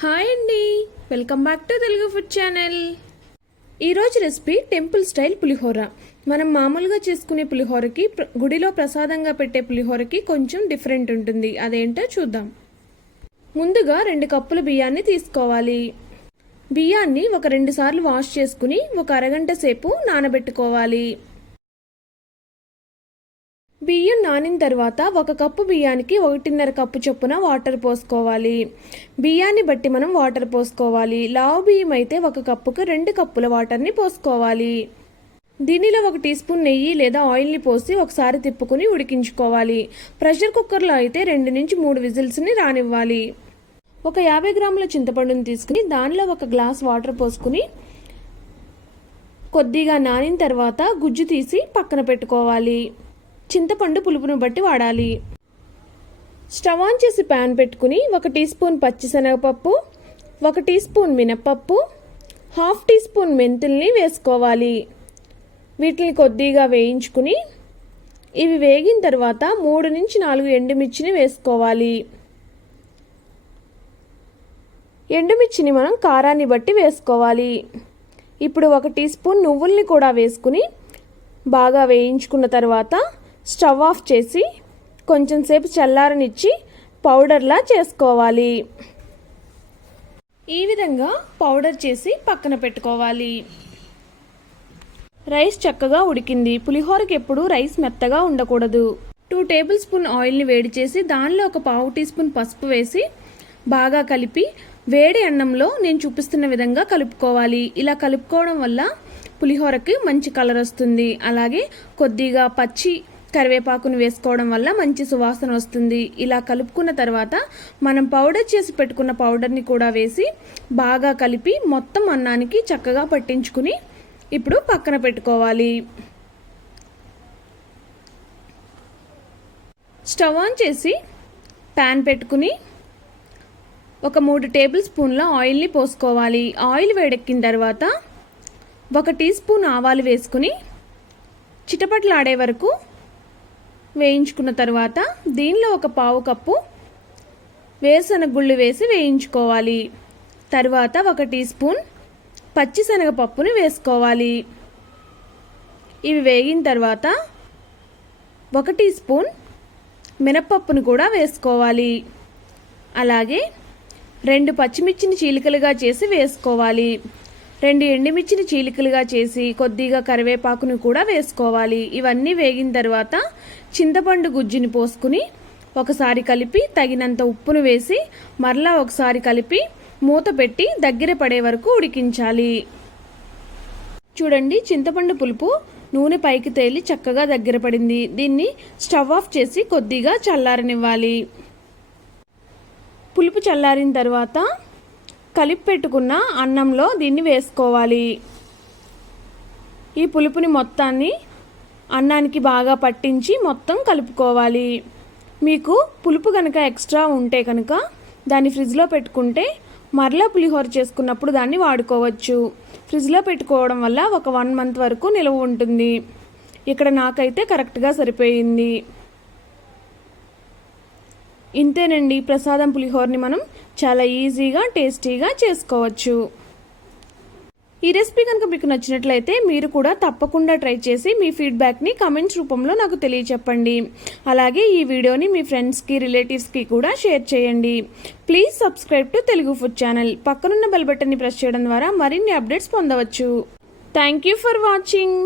Hi అండి, welcome back to Telugu food channel. ఈరోజు recipe temple style పులిహోర. మనం మామూలుగా చేసుకునే పులిహోరకి, గుడిలో ప్రసాదంగా పెట్టే పులిహోరకి కొంచెం డిఫరెంట్ ఉంటుంది. అదేంటో చూద్దాం. ముందుగా 2 కప్పుల బియ్యాన్ని తీసుకోవాలి. బియ్యాన్ని ఒక 2 సార్లు వాష్ చేసుకుని ఒక అరగంట సేపు నానబెట్టుకోవాలి. బియ్యం నానిన తర్వాత 1 కప్పు బియ్యానికి 1.5 కప్పు చొప్పున వాటర్ పోసుకోవాలి. బియ్యాన్ని బట్టి మనం వాటర్ పోసుకోవాలి. లావు బియ్యం అయితే 1 కప్పుకు 2 కప్పుల వాటర్ని పోసుకోవాలి. దీనిలో 1 టీ స్పూన్ నెయ్యి లేదా ఆయిల్ని పోసి ఒకసారి తిప్పుకుని ఉడికించుకోవాలి. ప్రెషర్ కుక్కర్లో అయితే 2 నుంచి 3 విజిల్స్ని రానివ్వాలి. ఒక 50 గ్రాముల చింతపండుని తీసుకుని దానిలో 1 గ్లాస్ వాటర్ పోసుకుని కొద్దిగా నానిన తర్వాత గుజ్జు తీసి పక్కన పెట్టుకోవాలి. చింతపండు పులుపును బట్టి వాడాలి. స్టవ్ ఆన్ చేసి ప్యాన్ పెట్టుకుని 1 టీ స్పూన్ పచ్చిశనగపప్పు, 1 టీ స్పూన్ మినపప్పు, 1/2 టీ స్పూన్ మెంతుల్ని వేసుకోవాలి. వీటిని కొద్దిగా వేయించుకుని ఇవి వేగిన తర్వాత 3 నుంచి 4 ఎండుమిర్చిని వేసుకోవాలి. ఎండుమిర్చిని మనం కారాన్ని బట్టి వేసుకోవాలి. ఇప్పుడు 1 టీ స్పూన్ నువ్వుల్ని కూడా వేసుకుని బాగా వేయించుకున్న తర్వాత స్టవ్ ఆఫ్ చేసి కొంచెం సేపు చల్లారనిచ్చి పౌడర్లా చేసుకోవాలి. ఈ విధంగా పౌడర్ చేసి పక్కన పెట్టుకోవాలి. రైస్ చక్కగా ఉడికింది. పులిహోరకి ఎప్పుడు రైస్ మెత్తగా ఉండకూడదు. 2 టేబుల్ స్పూన్ ఆయిల్ని వేడి చేసి దానిలో 1/4 టీ స్పూన్ పసుపు వేసి బాగా కలిపి వేడి అన్నంలో నేను చూపిస్తున్న విధంగా కలుపుకోవాలి. ఇలా కలుపుకోవడం వల్ల పులిహోరకి మంచి కలర్ వస్తుంది. అలాగే కొద్దిగా పచ్చి కరివేపాకును వేసుకోవడం వల్ల మంచి సువాసన వస్తుంది. ఇలా కలుపుకున్న తర్వాత మనం పౌడర్ చేసి పెట్టుకున్న పౌడర్ని కూడా వేసి బాగా కలిపి మొత్తం అన్నానికి చక్కగా పట్టించుకుని ఇప్పుడు పక్కన పెట్టుకోవాలి. స్టవ్ ఆన్ చేసి ప్యాన్ పెట్టుకుని ఒక 3 టేబుల్ స్పూన్ల ఆయిల్ని పోసుకోవాలి. ఆయిల్ వేడెక్కిన తర్వాత 1 టీ స్పూన్ ఆవాలు వేసుకుని చిటపట్లాడే వరకు వేయించుకున్న తర్వాత దీనిలో 1/4 కప్పు వేరుశనగ గుళ్ళు వేసి వేయించుకోవాలి. తర్వాత 1 టీ స్పూన్ పచ్చిశనగపప్పుని వేసుకోవాలి. ఇవి వేగిన తర్వాత 1 టీ స్పూన్ మినపప్పును కూడా వేసుకోవాలి. అలాగే 2 పచ్చిమిర్చిని చీలికలుగా చేసి వేసుకోవాలి. 2 ఎండుమిర్చిని చీలికలుగా చేసి కొద్దిగా కరివేపాకును కూడా వేసుకోవాలి. ఇవన్నీ వేగిన తర్వాత చింతపండు గుజ్జుని పోసుకుని ఒకసారి కలిపి తగినంత ఉప్పును వేసి మరలా ఒకసారి కలిపి మూత పెట్టి దగ్గర పడే వరకు ఉడికించాలి. చూడండి, చింతపండు పులుపు నూనె పైకి తేలి చక్కగా దగ్గర పడింది. దీన్ని స్టవ్ ఆఫ్ చేసి కొద్దిగా చల్లారనివ్వాలి. పులుపు చల్లారిన తర్వాత కలిపి పెట్టుకున్న అన్నంలో దీన్ని వేసుకోవాలి. ఈ పులుపుని మొత్తాన్ని అన్నానికి బాగా పట్టించి మొత్తం కలుపుకోవాలి. మీకు పులుపు కనుక ఎక్స్ట్రా ఉంటే కనుక దాన్ని ఫ్రిడ్జ్లో పెట్టుకుంటే మరలా పులిహోర చేసుకున్నప్పుడు దాన్ని వాడుకోవచ్చు. ఫ్రిడ్జ్లో పెట్టుకోవడం వల్ల ఒక 1 మంత్ వరకు నిల్వ ఉంటుంది. ఇక్కడ నాకైతే కరెక్ట్గా సరిపోయింది. ఇంతేనండి, ప్రసాదం పులిహోరని మనం చాలా ఈజీగా టేస్టీగా చేసుకోవచ్చు. ఈ రెసిపీ కనుక మీకు నచ్చినట్లయితే మీరు కూడా తప్పకుండా ట్రై చేసి మీ ఫీడ్బ్యాక్ని కమెంట్స్ రూపంలో నాకు తెలియచెప్పండి. అలాగే ఈ వీడియోని మీ ఫ్రెండ్స్కి, రిలేటివ్స్కి కూడా షేర్ చేయండి. Please subscribe to Telugu food channel. పక్కనున్న బెల్ బటన్ని ప్రెస్ చేయడం ద్వారా మరిన్ని అప్డేట్స్ పొందవచ్చు. Thank you for watching.